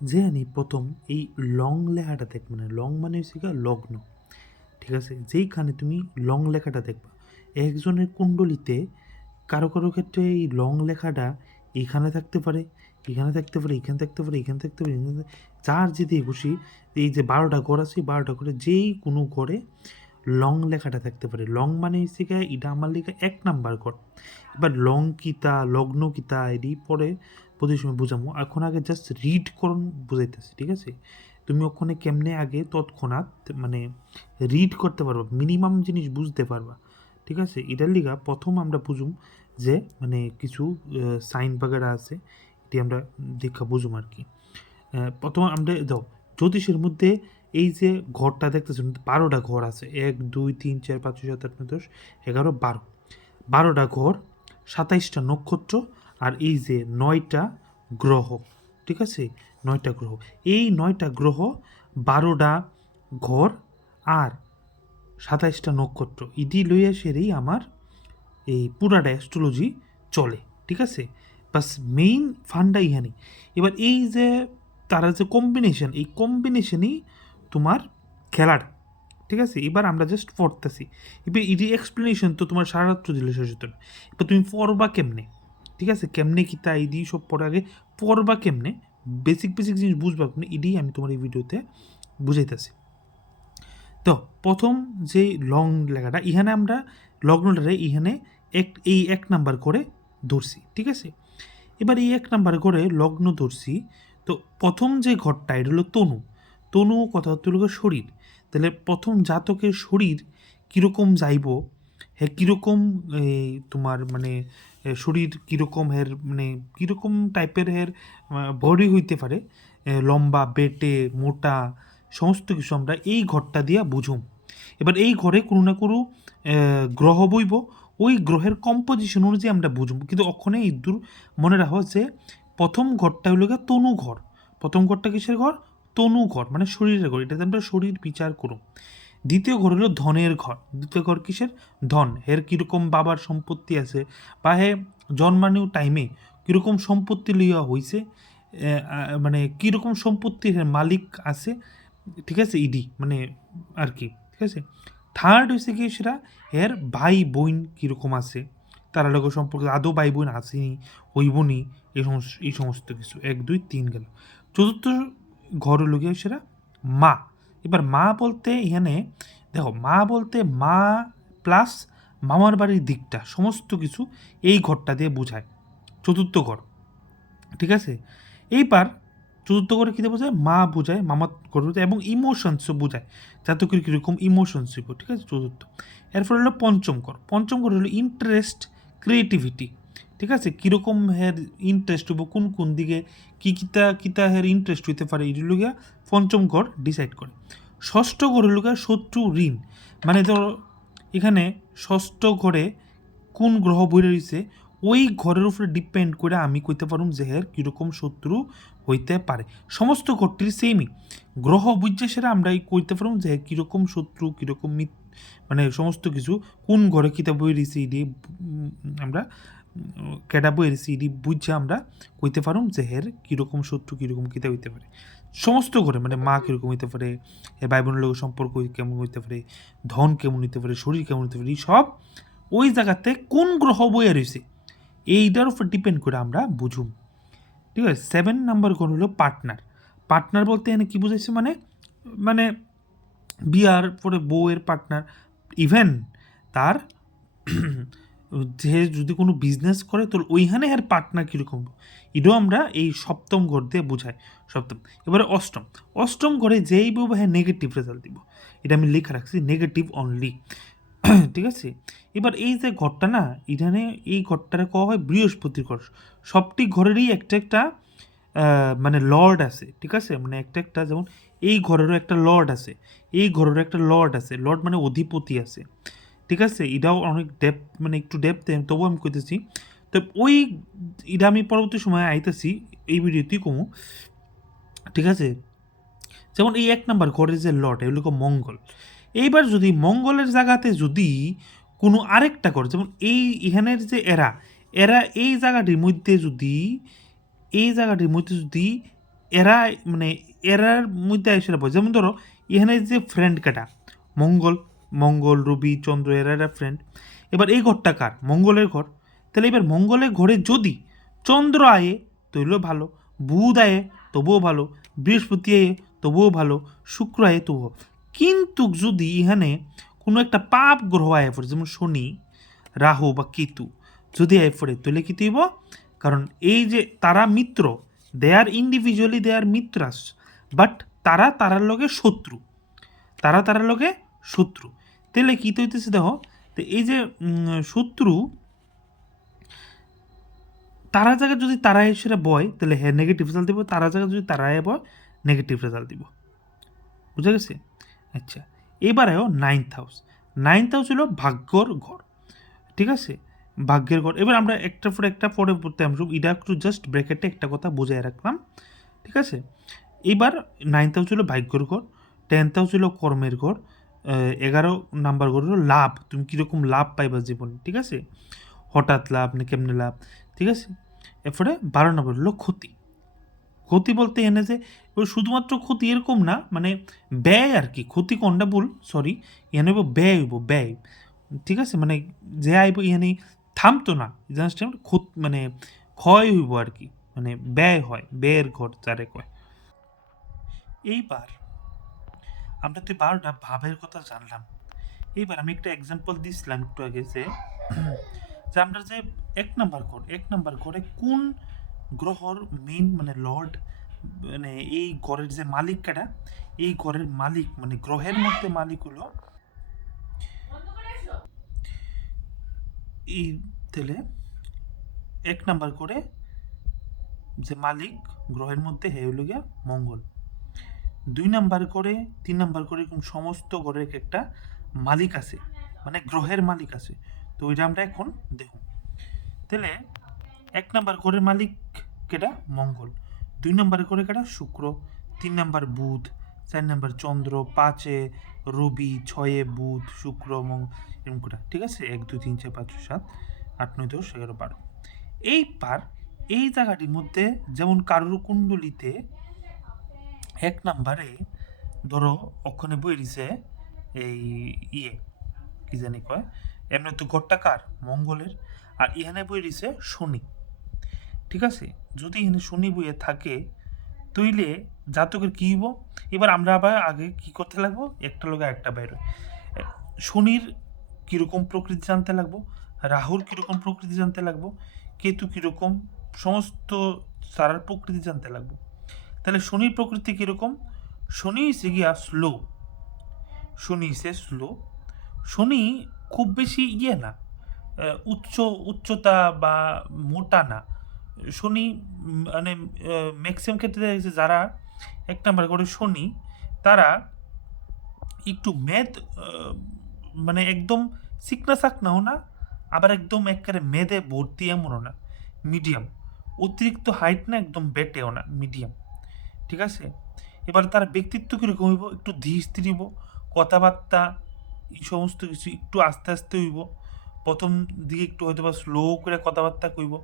যে আনি প্রথম এই লং লেখাটা দেখ, মানে লং মানে হচ্ছে গিয়ে লগ্ন, ঠিক আছে? যেইখানে তুমি লং লেখাটা দেখবা একজনের কুণ্ডলিতে, কারো কারো ক্ষেত্রে এই লং লেখাটা এখানে থাকতে পারে, এখানে থাকতে পারে, এখানে থাকতে পারে, এখানে থাকতে পারে, যার যেদিকে খুশি এই যে 12টা ঘর আছে, 12টা ঘরে যেই কোনো ঘরে লং লেখাটা থাকতে পারে। লং মানে হচ্ছে গিয়ে এটা আমার লেখা 1 নাম্বার ঘর। এবার লং কিতা লগ্ন কিতা এটি পরে প্রতি সময় বুঝামো, এখন আগে জাস্ট রিড করুন বুঝাইতেছি, ঠিক আছে? তুমি ওখানে কেমনে আগে তৎক্ষণাৎ মানে রিড করতে পারবা, মিনিমাম জিনিস বুঝতে পারবা, ঠিক আছে? এটার লিগা প্রথম আমরা বুঝুম যে মানে কিছু সাইন বাগেরা আছে, এটি আমরা দীক্ষা বুঝুম আর কি। প্রথম আমরা দাও জ্যোতিষের মধ্যে এই যে ঘরটা দেখতেছেন 12টা ঘর আছে, 1 2 3 4 5 6 7 8 9 10 11 12, 12টা ঘর, 27টা নক্ষত্র, আর এই যে 9টা গ্রহ, ঠিক আছে? 9টা গ্রহ, এই 9টা গ্রহ, 12টা ঘর আর 27টা নক্ষত্র, ইডি লইয়া সেরেই আমার এই পুরাটা অ্যাস্ট্রোলজি চলে, ঠিক আছে? বাস মেইন ফান্ডা ইহানি। এবার এই যে তারা যে কম্বিনেশন, এই কম্বিনেশনই তোমার খেলাটা, ঠিক আছে? এবার আমরা জাস্ট পড়তেছি, এবার ইডি এক্সপ্লেনেশন তো তোমার সারা রাত্র দিলে শেষ হতো না। এবার তুমি পড়বা কেমনে, ঠিক আছে? কেমনে কি তা ইডি সব পড়ার আগে পড়বা কেমনে, বেসিক বেসিক জিনিস বুঝবা কেমনে, ইডি আমি তোমার এই ভিডিওতে বুঝাইতেছি। তো প্রথম যে লং লেখাটা ইহানে আমরা লগ্নটারে ইহানে এই 1 নাম্বার করে ধরছি, ঠিক আছে? এবার এই 1 নাম্বার করে লগ্ন ধরছি। তো প্রথম যে ঘরটা এটা হলো তনু। তনু কথা হচ্ছে হলো শরীর। তাহলে প্রথম জাতকের শরীর কীরকম যাইব, হ্যাঁ কীরকম তোমার মানে শরীর কীরকম হের মানে কীরকম টাইপের হের বডি হইতে পারে, লম্বা বেটে মোটা, সমস্ত কিছু আমরা এই ঘরটা দিয়া বুঝুম। এবার এই ঘরে কোনো না কোনো গ্রহ বইব, ওই গ্রহের কম্পোজিশন অনুযায়ী আমরা বুঝব, কিন্তু ওখানে ইদ্দুর মনে রাখো যে প্রথম ঘরটা হলো গিয়ে তনু ঘর। প্রথম ঘরটা কিসের ঘর? তনু ঘর, মানে শরীরের ঘর, এটাতে আমরা শরীর বিচার করব। দ্বিতীয় ঘর হলো ধনের ঘর। দ্বিতীয় ঘর কিসের? ধন। এর কীরকম বাবার সম্পত্তি আছে, বা হে জন্মানো টাইমে কীরকম সম্পত্তি লইয়া হইছে, মানে কীরকম সম্পত্তির মালিক আছে, ঠিক আছে? ইডি মানে আর কি, ঠিক আছে? থার্ড হয়েছে কি সেটা এর ভাই বোন কীরকম আছে, তারা লোক সম্পর্কে আদৌ ভাই বোন আসেনি হইবনি, এই সমস্ত কিছু 1 2 3 গেল। চতুর্থ ঘর হলো গিয়ে সেটা মা। এবার মা বলতে এখানে দেখো, মা বলতে মা প্লাস মামার বাড়ির দিকটা সমস্ত কিছু এই ঘরটা দিয়ে বোঝায়, চতুর্থ ঘর, ঠিক আছে? এইবার চতুর্থ ঘরে কী বোঝায়? মা বোঝায়, মামা ঘর বোঝায়, এবং ইমোশনসও বোঝায়, জাতকের কীরকম ইমোশনস হইব, ঠিক আছে? চতুর্থ। এরপর হলো পঞ্চম ঘর। পঞ্চম ঘর হলো ইন্টারেস্ট, ক্রিয়েটিভিটি, ঠিক আছে? কীরকম হের ইন্টারেস্ট হইব, কোন কোন দিকে কী কিতা হের ইন্টারেস্ট হইতে পারে, এগুলো গিয়া পঞ্চম ঘর ডিসাইড করে। ষষ্ঠ ঘর হলো গিয়া শত্রু ঋণ, মানে ধরো এখানে ষষ্ঠ ঘরে কোন গ্রহ বইরে রয়েছে, ওই ঘরের উপরে ডিপেন্ড করে আমি কইতে পারুম যে হের কীরকম শত্রু হইতে পারে। সমস্ত ঘরটির সেমই গ্রহ বুঝছে, সেটা আমরা কইতে পারুম যে কীরকম শত্রু, কীরকম মানে সমস্ত কিছু কোন ঘরে কিতা বই রয়েছে ইডি আমরা কেটা বই রয়েছে ইডি বুঝছে আমরা কইতে পারুম যে হের কীরকম শত্রু, কীরকম কিতা হইতে পারে। সমস্ত ঘরে মানে মা কীরকম হইতে পারে, ভাই বোনের লোক সম্পর্ক কেমন হইতে পারে, ধন কেমন হইতে পারে, শরীর কেমন হইতে পারে, সব ওই জায়গাতে কোন গ্রহ বইয়া রয়েছে এইটার উপর ডিপেন্ড করে আমরা বুঝুম, ঠিক আছে? 7 নাম্বার ঘর হলো পার্টনার। পার্টনার বলতে এখানে কী বুঝাইছে, মানে মানে বিয়ার পরে বউয়ের পার্টনার, ইভেন তার যে যদি কোনো বিজনেস করে তো ওইখানে এর পার্টনার কীরকম, এটাও আমরা এই সপ্তম ঘর দিয়ে বোঝাই। সপ্তম। এবারে অষ্টম। অষ্টম ঘরে যেই বিবাহে নেগেটিভ রেজাল্ট দিব, এটা আমি লেখা রাখছি নেগেটিভ অনলি, ঠিক আছে? এবার এই যে ঘরটা না, এখানে এই ঘরটারে কওয়া হয় বৃহস্পতির ঘর। সবটি ঘরেরই একটা একটা মানে লর্ড আছে, ঠিক আছে? মানে একটা একটা, যেমন এই ঘরেরও একটা লর্ড আছে, এই ঘরেরও একটা লর্ড আছে, লর্ড মানে অধিপতি আছে, ঠিক আছে? এটাও অনেক ডেপথ, মানে একটু ডেপথ, তবুও আমি কইতেছি। তো ওই এটা আমি পরবর্তী সময়ে আইতেছি এই ভিডিওতেই কমু, ঠিক আছে? যেমন এই 1 নাম্বার ঘরের যে লর্ড এগুলো মঙ্গল। এইবার যদি মঙ্গলের জায়গাতে যদি কোনো আরেকটা ঘর, যেমন এখানের যে এরা এই জায়গাটির মধ্যে যদি এরা মানে এরার মধ্যে এসে বয়, যেমন ধরো এখানে যে ফ্রেন্ড কাটা মঙ্গল, মঙ্গল রবি চন্দ্র এরা ফ্রেন্ড। এবার এই ঘরটা কার? মঙ্গলের ঘর। তাহলে এবার মঙ্গলের ঘরে যদি চন্দ্র আয়ে তৈলেও ভালো, বুধ আয়ে তবুও ভালো, বৃহস্পতি আয়ে তবুও ভালো, শুক্র আয়ে তবুও। কিন্তু যদি এখানে কোনো একটা পাপ গ্রহ আয়ে পড়ে, যেমন শনি, রাহু বা কেতু যদি আয়ে পড়ে, তাহলে কি তৈব? কারণ এই যে তারা মিত্র, দে আর ইন্ডিভিজুয়ালি দে আর মিত্রাস, বাট তারার লগে শত্রু, তারার লগে শত্রু। তাহলে কি হইতেছে দেখো, তো এই যে শত্রু তারা জায়গায় যদি তারা এসে বয়, তাহলে হ্যাঁ নেগেটিভ রেজাল্ট দিব, তারা জায়গায় যদি তারা বয় নেগেটিভ রেজাল্ট দিব। বুঝা গেছে? আচ্ছা, এবারেও নাইন্থ হাউস হলো ভাগ্যর ঘর। ঠিক আছে, ভাগ্যের ঘর। এবার আমরা একটার পর একটা পরে পড়তে আসবো, এটা একটু জাস্ট ব্র্যাকেটে একটা কথা বোঝায় রাখলাম। ঠিক আছে, এবার 9th হাউস হলো ভাগ্যর ঘর, 10th হাউস হলো কর্মের ঘর, 11 নাম্বার ঘর হলো লাভ, তুমি কীরকম লাভ পাইবা জীবনে। ঠিক আছে, হঠাৎ লাভ না কেমনে লাভ। ঠিক আছে, এরপরে 12 নম্বর হলো ক্ষতি। ক্ষতি বলতে এনে যে শুধুমাত্র ক্ষতি এরকম না, মানে ব্যয় আর কি। ক্ষতি কোনটা ভুল, সরি, এনে ব্যয় হইব, ব্যয়। ঠিক আছে, মানে যে আইব এনে থামতো না, জাস্ট মানে ক্ষয় হইব আর কি, মানে ব্যয় হয়, ব্যয়ের ঘর যারে কয়। এইবার আমরা তো 12টা ভাবের কথা জানলাম। এইবার আমি একটা এক্সাম্পল দিছিলাম একটু আগে, যে আমরা যে 1 নাম্বার ঘরে কোন গ্রহর মেইন মানে লর্ড, মানে এই ঘরের যে মালিক কাটা, এই ঘরের মালিক মানে গ্রহের মধ্যে মালিক হলো এই, তাহলে 1 নাম্বার করে যে মালিক গ্রহের মধ্যে হে হইল গিয়া মঙ্গল। 2 নাম্বার করে 3 নাম্বার করে এরকম সমস্ত ঘরের একটা মালিক আছে, মানে গ্রহের মালিক আছে। তো ওইটা আমরা এখন দেখব। তাহলে 1 নাম্বার ঘরের মালিক কেটা? মঙ্গল। 2 নাম্বার করে কেটা? শুক্র। 3 নাম্বার বুধ, 4 নাম্বার চন্দ্র, 5-এ রবি, 6-এ বুধ শুক্র এরকম করে। ঠিক আছে, 1 2 3 4 5 6 7 8 9 10 11 12। এইবার এই জায়গাটির মধ্যে যেমন কারোর কুণ্ডলিতে 1 নাম্বারে ধরো ওখানে বই দিছে এই কি জানি কয়, এমনি তো ঘরটা কার? মঙ্গলের। আর এখানে বই দিছে শনি। ঠিক আছে, যদি এখানে শনি বইয়ে থাকে তৈলে জাতকের কী হইব? এবার আমরা আবার আগে কি করতে লাগবো, একটা লোক একটা বাইরে। শনির কীরকম প্রকৃতি জানতে লাগবো, রাহুর কীরকম প্রকৃতি জানতে লাগবো, কেতু কীরকম, সমস্ত তারার প্রকৃতি জানতে লাগবো। তাহলে শনির প্রকৃতি কীরকম? শনি হচ্ছে গিয়া স্লো, শনি হচ্ছে স্লো। শনি খুব বেশি না, উচ্চতা বা মোটা না। শনি মানে ম্যাক্সিমাম ক্ষেত্রে দেখা গেছে যারা 1 নাম্বার করে শনি, তারা একটু মানে একদম চিকনা চাকনাও না, আবার একদম একেবারে মেদে ভর্তি এমনও না, মিডিয়াম। অতিরিক্ত হাইট না, একদম বেটেও না, মিডিয়াম। ঠিক আছে, এবার তার ব্যক্তিত্ব কীরকম হইব? একটু ধীর স্থির হইব, কথাবার্তা এই সমস্ত কিছু একটু আস্তে আস্তে হইব, প্রথম দিকে একটু হয়তো বা স্লো করে কথাবার্তা কইব,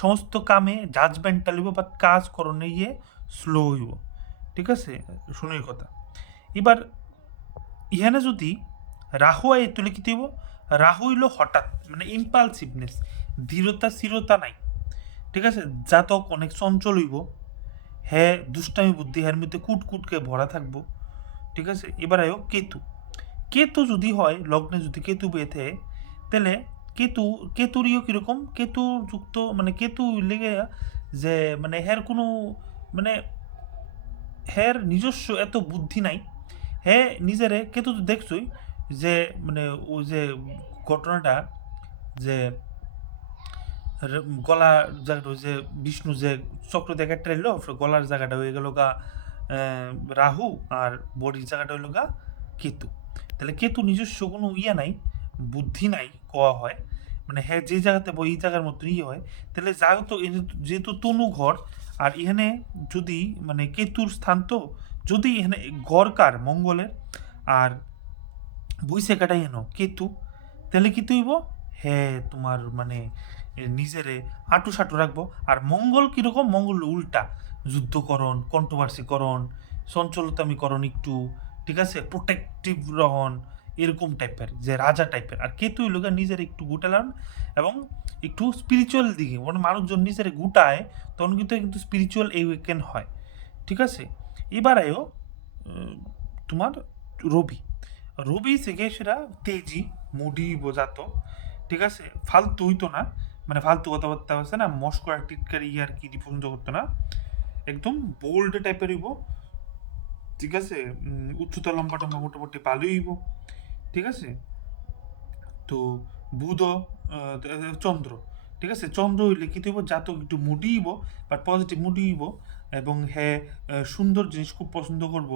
সমস্ত কামে জাজমেন্টাল হইব বা কাজ করণে গিয়ে স্লো হইব। ঠিক আছে, শুনির কথা। এবার ইহানে যদি রাহু আয় তুলে কি দিব? রাহু হইল হঠাৎ, মানে ইম্পালসিভনেস, ধীরতা স্থিরতা নাই। ঠিক আছে, জাতক অনেক চঞ্চল হইব, হ্যাঁ দুষ্টামি বুদ্ধি হ্যার মধ্যে কুটকুটকে ভরা থাকবো। ঠিক আছে, এবার আয়ো কেতু। কেতু যদি হয় লগ্নে, যদি কেতু বেঁধে, তাহলে কেতুরীয় কীরকম? কেতু যুক্ত মানে কেতু লেগে যে মানে হ্যার কোনো মানে হ্যার নিজস্ব এত বুদ্ধি নাই। হ্যাঁ নিজেরে কেতু তো দেখছই যে মানে ওই যে ঘটনাটা, যে গলা জায়গাটা, ওই যে বিষ্ণু যে চক্র দিয়ে একটা এলো, গলার জায়গাটা হয়ে গেল গা রাহু, আর বডির জায়গাটা হইল গা কেতু। তাহলে কেতু নিজস্ব কোনো নাই, বুদ্ধি নাই কোয়া হয়, মানে হ্যাঁ যে জায়গাতে বই এই জায়গার মতো হয়। তাহলে তো যেহেতু তনু ঘর, আর এখানে যদি মানে কেতুর স্থান, তো যদি এখানে গড়কার মঙ্গলের আর বইসে কাটাই এনো কেতু, তাহলে কি তুইব? হ্যাঁ তোমার মানে নিজেরে আটু সাটু রাখবো। আর মঙ্গল কীরকম? মঙ্গল উল্টা, যুদ্ধকরণ, কন্ট্রোভার্সিকরণ, চঞ্চলতামিকরণ একটু, ঠিক আছে, প্রোটেক্টিভ রহন, এরকম টাইপের, যে রাজা টাইপের। আর কেতু হইল গিয়া নিজের একটু গুটালান এবং একটু স্পিরিচুয়াল দিকে, মানে মানুষজন নিজের গুটায়, তখন কিন্তু স্পিরিচুয়াল এই উইকেন্ড হয়, ঠিক আছে। এবার আয়ো তোমার রবি। রবি থেকে সেটা তেজি, মুডি বোঝাতো, ঠিক আছে, ফালতু হইতো না, মানে ফালতু কথাবার্তা আছে না, মস্করা টিটকারি আর কি পছন্দ করতো না, একদম বোল্ড টাইপের হইব, ঠিক আছে। উচ্চতা লম্বা টম্বা মোটামুটি ভালোই হইব, ঠিক আছে। তো বুধ, চন্দ্র, ঠিক আছে, চন্দ্র হইলে কি হইব, জাতক একটু মুডি হইব, বাট পজিটিভ মুডি হইব, এবং হ্যাঁ সুন্দর জিনিস খুব পছন্দ করব,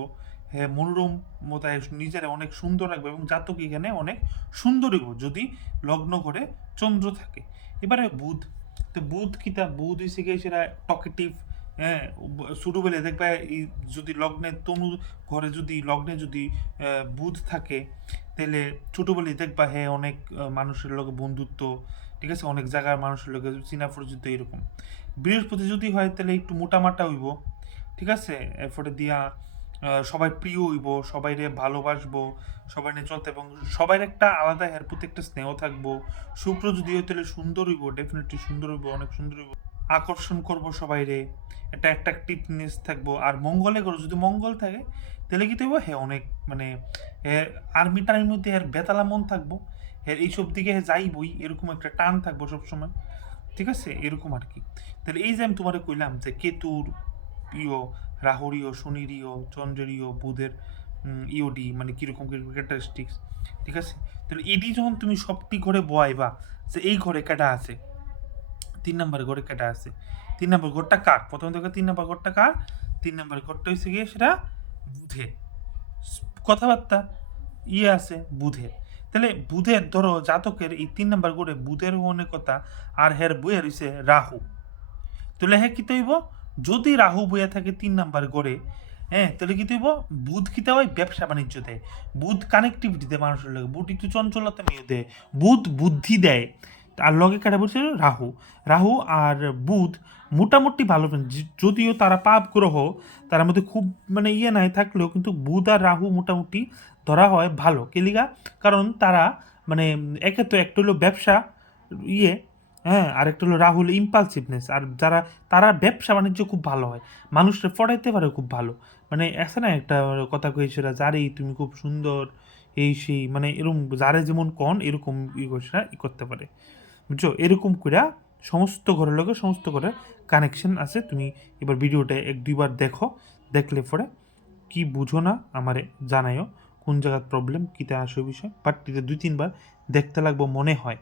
হ্যাঁ মনোরম মতায় নিজেরা অনেক সুন্দর রাখবে, এবং জাতক এখানে অনেক সুন্দর হইব যদি লগ্ন করে চন্দ্র থাকে। এবারে বুধ, তো বুধ কিতা, বুধ হইছে গিয়ে সেটা টকেটিভ, হ্যাঁ ছোটোবেলে দেখবে যদি লগ্নে তনু ঘরে যদি লগ্নে যদি বুধ থাকে, তাহলে ছোটোবেলায় দেখবা হ্যাঁ অনেক মানুষের লগে বন্ধুত্ব, ঠিক আছে, অনেক জায়গার মানুষের লগে চিনা পরিচিত এরকম। বৃহস্পতি যদি হয় তাহলে একটু মোটামাটা হইব, ঠিক আছে, এরপরে দিয়া সবাই প্রিয় হইব, সবাইরে ভালোবাসবো, সবাই নিয়ে চলতে, এবং সবার একটা আলাদা এর প্রতি একটা স্নেহ থাকবো। শুক্র যদি হয় তাহলে সুন্দর হইব, ডেফিনেটলি সুন্দর হইব, অনেক সুন্দর হইব, আকর্ষণ করব সবাইরে, একটা অ্যাট্রাকটিভনেস থাকবো। আর মঙ্গলে করো, যদি মঙ্গল থাকে তাহলে কি থাকবো, হ্যাঁ অনেক মানে আর্মি টার্মির মধ্যে এর বেতালা মন থাকবো, এর এইসব দিকে যাইবই, এরকম একটা টান থাকবো সবসময়, ঠিক আছে, এরকম আর কি। তাহলে এই যে আমি তোমারে কইলাম যে কেতুর ইয়, রাহুরীয়, শনিরীয়, চন্দ্রেরীয়, বুধের ইওডি, মানে কীরকম কীরকম ক্যারেক্টারিস্টিক্স, ঠিক আছে। তাহলে এডি যখন তুমি সবটি ঘরে বয়াইবা যে এই ঘরে কেটা আছে, 3 নম্বর ঘরে কেটা আছে, 3 নম্বর ঘরটা কার, প্রথমে দেখো 3 নম্বর ঘরটা কার, 3 নম্বর ঘরটা হয়েছে গিয়ে সেটা বুধের, কথাবার্তা আছে বুধের। তাহলে বুধের ধরো জাতকের এই 3 নম্বর ঘরে বুধের অনেক কথা, আর হের বইয়ের হইছে রাহু, তাহলে হ্যাঁ কী হইব, যদি রাহু বইয়া থাকে 3 নম্বর ঘরে, হ্যাঁ তাহলে কী হইব, বুধ কিতা হয় ব্যবসা বাণিজ্য দেয়, বুধ কানেক্টিভিটি দেয় মানুষের লগে, বুধ একটু চঞ্চলতা মেয়ে দেয়, বুধ বুদ্ধি দেয়। আর লগে কাটা বলছে রাহু, রাহু আর বুধ মোটামুটি ভালো friend, যদিও তারা পাপ গ্রহ, তার মধ্যে খুব মানে নাই থাকলেও কিন্তু বুধ আর রাহু মোটামুটি ধরা হয় ভালো কেলিগা, কারণ তারা মানে একে তো একটা হলো ব্যবসা ইয়ে, হ্যাঁ আরেকটা হলো রাহুল ইম্পালসিভনেস, আর যারা তারা ব্যবসা বাণিজ্য খুব ভালো হয়, মানুষকে পড়াইতে পারে খুব ভালো, মানে আছে না একটা কথা কইছিল, যারেই তুমি খুব সুন্দর, এই সেই, মানে এরকম যারে যেমন কন এরকম ই করতে পারে, বুঝছো, এরকম করে সমস্ত ঘরের লোকের সমস্ত ঘরের কানেকশন আছে। তুমি এবার ভিডিওটা 1-2বার দেখো, দেখলে পরে কি বুঝো না আমারে জানাইও, কোন জায়গার প্রবলেম কীটা আসে বিষয়, বাট 2-3বার দেখতে লাগবো মনে হয়।